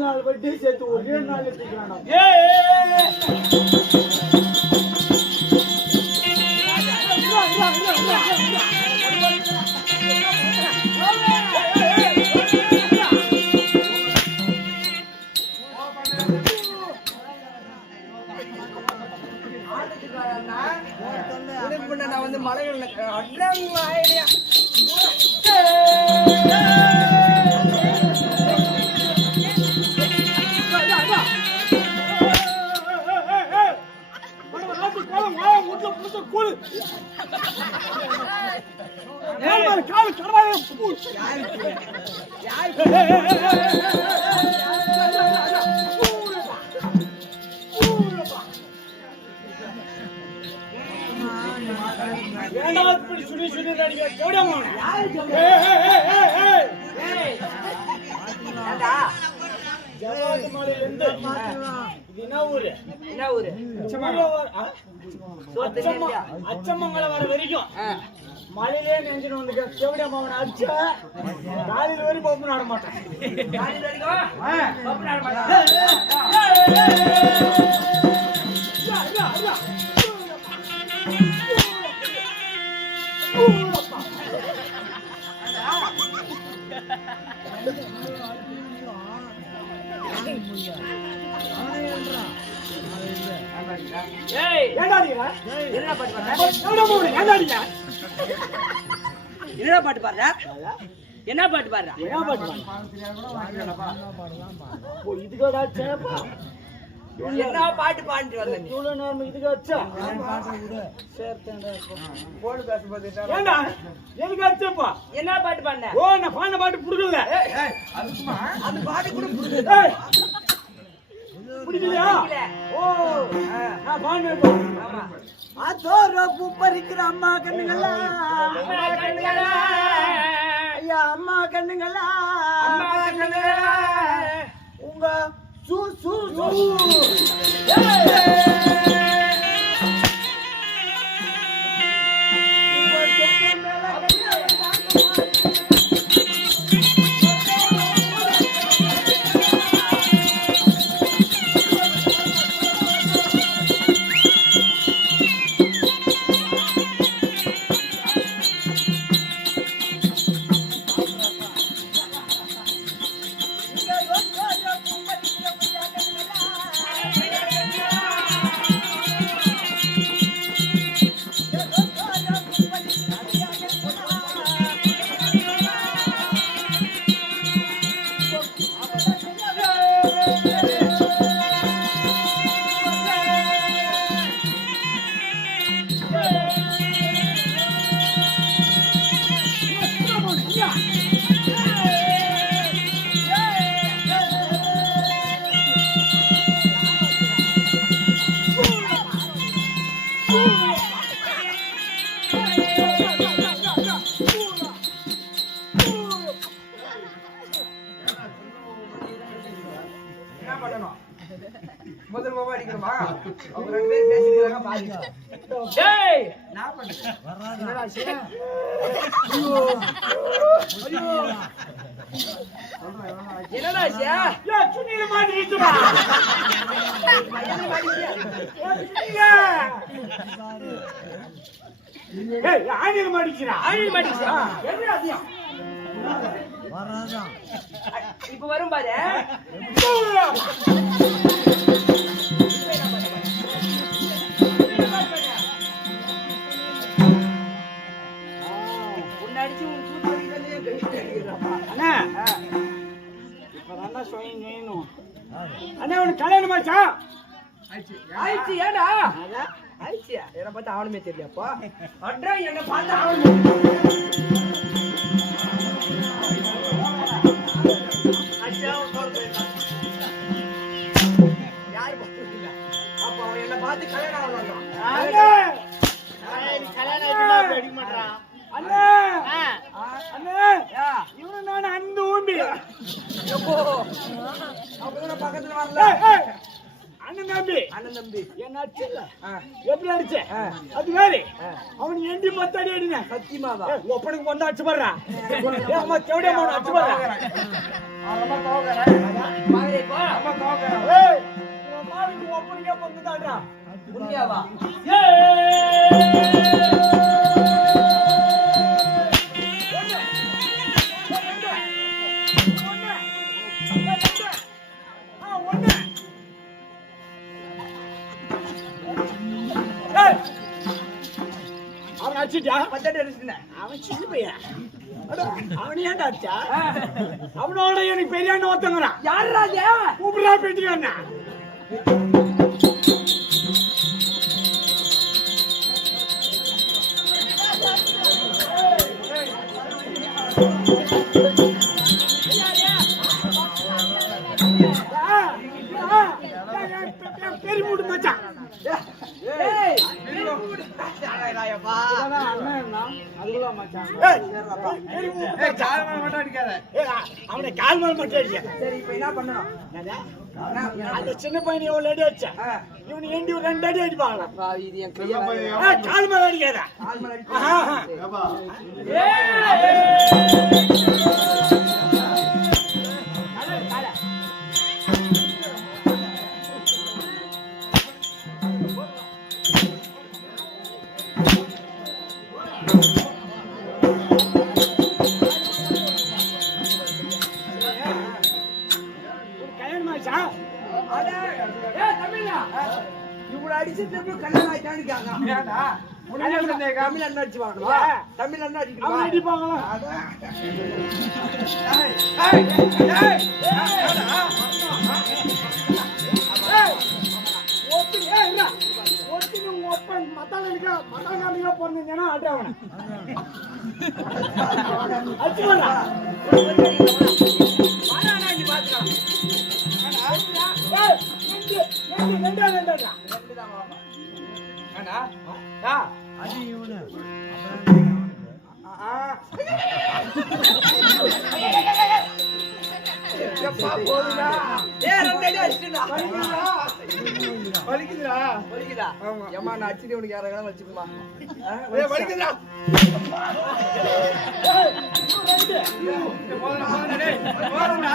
நாலு வட்டி சேர்த்து ஒரே நாள் எடுத்துக்கிறான். வந்து மலைகள் அச்சமங்கலம் வர வரைக்கும் மழையிலே நெஞ்சிட்டு வந்து செவடியா மாவன அடிச்ச காலையில் வரைக்கும் பப்பு நட மாட்டேன். என்ன பாட்டு பாடுற? என்ன பாட்டு பாடுற? இதுக்கடா என்ன பாட்டு பாடிட்டு வந்த நீ? இவ்வளவு நேரம் இதுக்கு வச்சா எனக்கு அடிச்சப்பா. என்ன பாட்டு பாடின? ஓ நான் பாடின பாட்டு புடுக்கல. அந்த பாட்டு கூட புடுக்கல. புடிக்கலையா? ஓ நான் பாடினேப்பா. ஆமா. அதோர பூ பறிக்கிற அம்மா கண்ணுங்களா, அம்மா கண்ணுங்களா, ஐயா அம்மா கண்ணுங்களா, அம்மா கண்ணுங்களா, என்ன பண்ணணும்? முதல் பாபா அடிக்கணுமா? அவங்க 2 பேரும் பேசிக்கிறாங்க பாருங்க. டேய், என்ன பண்ற? என்னடா செய்ய? என்னடா செய்ய? ஏ சுனில மாட்டிடுடா. பையனை மாட்டிட்டியா? ஏய் ஆணில மாட்டிடுடா. ஆணில் மாட்டிச்சா? என்ன அதியம்? இப்ப வரும் பாரு. உன்னை அடிச்சு உன் தூக்கி அடிக்கிறதே கழிச்சு அடிக்கிறான். அண்ணா இப்ப நல்லா சொயணும். அண்ணா உனக்கு கல்யாணம் ஆச்சா? ஆயிடுச்சு ஏடா? ஆயிடுச்சு. என்னை பார்த்து அவனுமே தெரியலப்பா. அட்ரா என்னை பார்த்து அவனுமே யாரு பார்த்துருக்கீங்க? அப்ப அவன் என்னை பார்த்து கல்யாணம் ஆகலாம். அண்ணா கல்யாணம் ஆயிடுச்சு அடிக்க மாட்டான். அண்ணா அண்ணா இவனு நான் அந்த ஊம்பி. அப்பதான் பக்கத்துல வரல. அண்ணன் தம்பி அண்ணன் தம்பி என்ன அடிச்சல எப்படி அடிச்ச அது வேறு அவன் எண்டி மத்தடி அடின சத்தியமாவா ஒப்பனுக்கு வந்து அடிச்சு பாடுறா அம்மா கேவடியா அவன் அடிச்சு பாடுறா அம்மா தோகற பாரு பா அம்மா தோகற ஏய் உன் மாவுக்கு ஒப்பனுக்கே வந்து தாடுறா உண்மையாவா அவன் அடிச்சிட்டா பத்தடி அடிச்சுட்டேன் அவன் சின்ன பையன் அவன் ஏன்டா அடிச்சா அவனோட எனக்கு பெரிய அண்ணன் ஒருத்தங்கிறான் யாருடா அது கூப்பிடுறா பெரிய அண்ணா பெரிய மூட்டு மச்சான் ஏய் அவனை கால் மேல மட்டும் அடிச்ச சரி இப்ப என்ன பண்ணணும் அந்த சின்ன பையன் எவ்வளவு அடி அடிச்ச இவனு ஏண்டி ஒரு 2 அடி அடிப்பாங்க இது என் கையில கால் மேல அடிக்காத கால் மேல அடிச்சு திருப்பி கல்யாணம் ஆயிட்டான்னு தமிழ் அண்ணா அடிச்சு வாங்கணும் தமிழ் அண்ணா அடிப்பாங்களா மத்தாங்க பொண்ணுங்கன்னா ஆடுறவன அடிச்சு எப்பா போதுடா. ஏய் ரெண்டு அடி அடிச்சிட்டா. வலிக்குதுடா. வலிக்குதா? ஆமா. ஏம்மா நான் அடிச்சிட்டு உனக்கு யாராவது வச்சுக்குமா? ஏய் வலிக்குதுடா. போதுடா டேய். போறடா.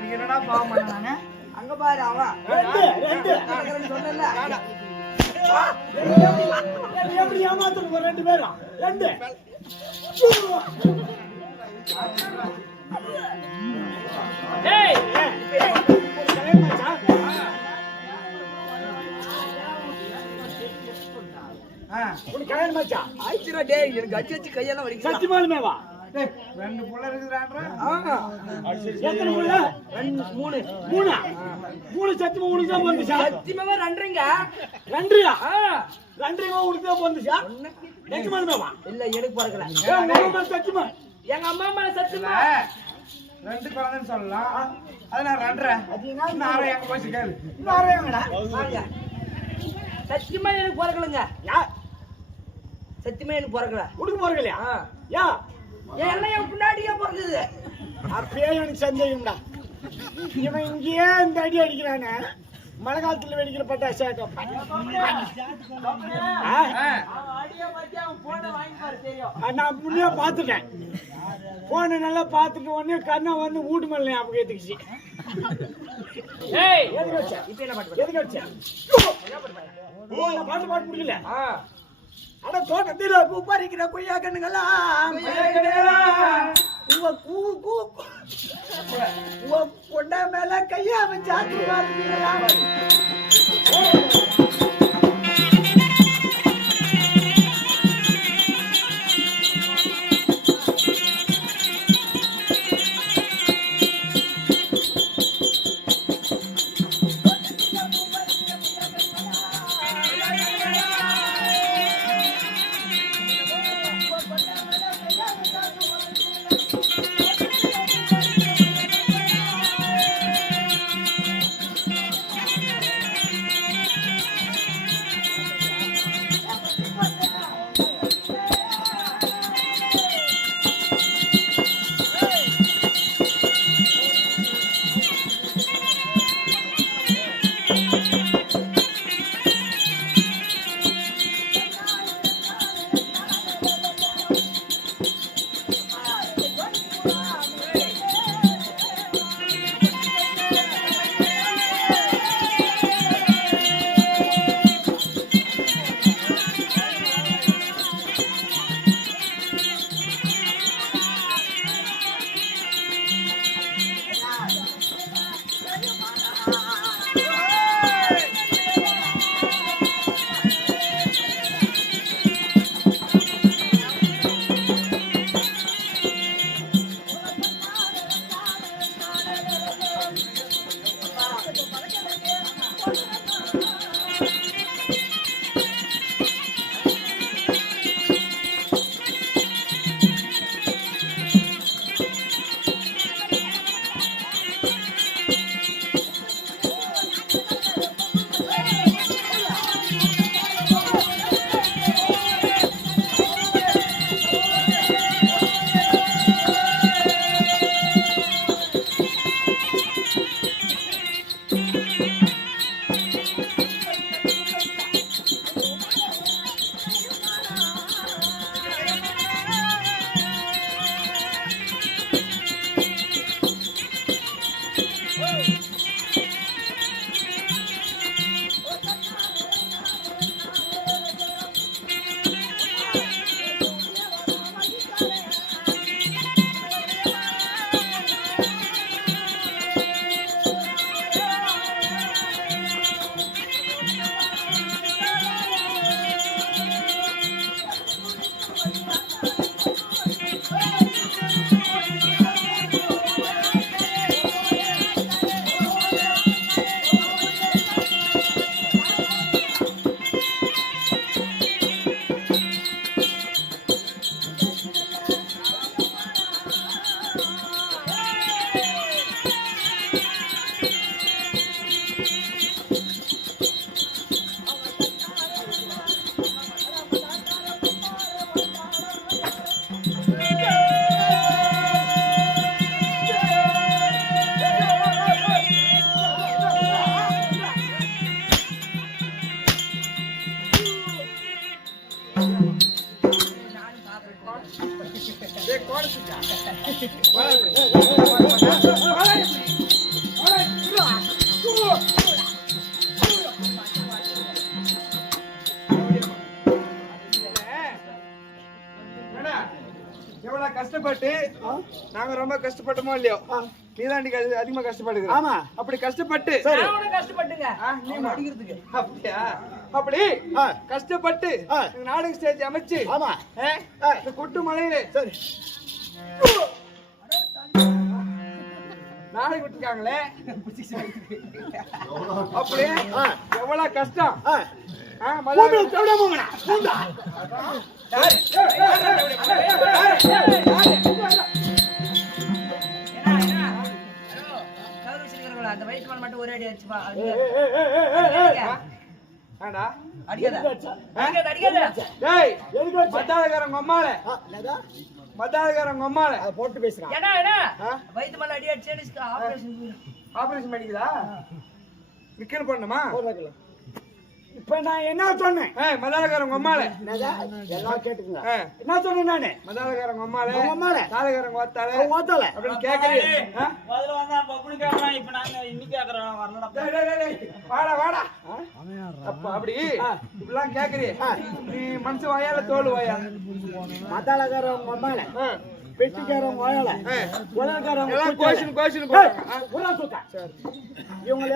நீ என்னடா பாவம் பண்ணானே? அங்க பாரு அவன். ரெண்டு. சொன்னல. எப்படி ஏமாத்தணும் ஒரு 2 பேரும்? 2. ஏய் உனக்கு கல்யாணம் ஆச்சா? ஆயிடுச்சுடா டேய் எனக்கு அடிச்சு வச்சு கையெல்லாம் வலிக்குது. சத்தியமாலுமே வா. 2 புள்ள இருக்குறான்றா? ஆமா. எத்தனை புள்ள? 3. 3 சத்தியமா உனக்கு தான் வந்துச்சா? சத்தியமாவே ரெண்டுங்க. 2யா? 2 உனக்கு தான் வந்துச்சா? சத்தியமாலுமே வா. இல்ல எனக்கு பிறக்கல. சத்தியமா எங்க அம்மா மேல சத்தியமா 2 குழந்தைன்னு சொல்லலாம். அது நான் 2.5. நாரே எங்க போச்சு கேளு. நாரே எங்கடா? வாங்க. சத்தியமா எனக்கு பிறக்கலங்க. யா சத்தியமா எனக்கு பிறக்கல. உனக்கு பிறக்கலையா? யா என்ன என் பின்னாடியே பிறந்தது. அப்பயே எனக்கு சந்தேகம்டா. இவன் இங்கேயே இந்த அடி அடிக்கிறானே, மழை காலத்துல வெடிக்கிற பட்டாசு நான் முன்னே பார்த்துட்டேன். போன நல்லா பார்த்துட்டு உடனே கண்ணை வந்து வீட்டு மேல ஞாபகம் ஏத்துக்குச்சு. எதுக்கு வச்ச? இப்ப என்ன பாட்டு? எதுக்கு வச்ச? பாட்டு முடியல. அட தோட்டத்தில் பூ பறிக்கிற கொய்யா கண்ணுங்களா, உங்க கூ கூ உங்க பொண்ட மேல கையா வச்சு ஆத்து பாத்துக்கிறா. நாங்க ரொம்ப கஷ்டப்பட்டோமோ இல்லையோ நீதான் அதிகமா கஷ்டப்படுகிற. ஆமா. அப்படி கஷ்டப்பட்டு கஷ்டப்பட்டுங்க நீ அடிக்கிறதுக்கு அப்படியா? அப்படி கஷ்டப்பட்டு நாடக ஸ்டேஜ் அமைச்சு ஆமா இந்த கொட்டு மலையில சரி நாடகம் விட்டுருக்காங்களே அப்படி எவ்வளவு கஷ்டம். அந்த வயிற்று மேல மட்டும் ஒரே அடி அடிச்சுப்பா மத்தாளக்காரங்க அம்மால போட்டு பேசுறான் வயிற்று மேல அடி அடிச்சு ஆபரேஷன் பண்ணிக்குதா? விக்கல் பண்ணுமா? இப்ப நான் என்ன சொன்னேன்? மதாளக்காரங்க அம்மால எல்லாம் கேட்டுக்குங்க. என்ன சொன்னேன் நானு? மதாளக்காரங்க அம்மால தாளக்காரங்க ஓத்தால அப்படின்னு கேக்குறீங்க. முதல்ல வந்தா பப்புனு கேக்குறான், இப்ப நாங்க இன்னைக்கு கேக்குறோம் வரலடா. வாடா அப்ப அப்படி இப்படிலாம் கேக்குறீங்க. நீ மனசு வாயால தோல் வாயா? மத்தாளக்காரங்க அம்மால பெட்டிக்காரங்க வாயால உலகக்காரங்க கோஷன் இவங்க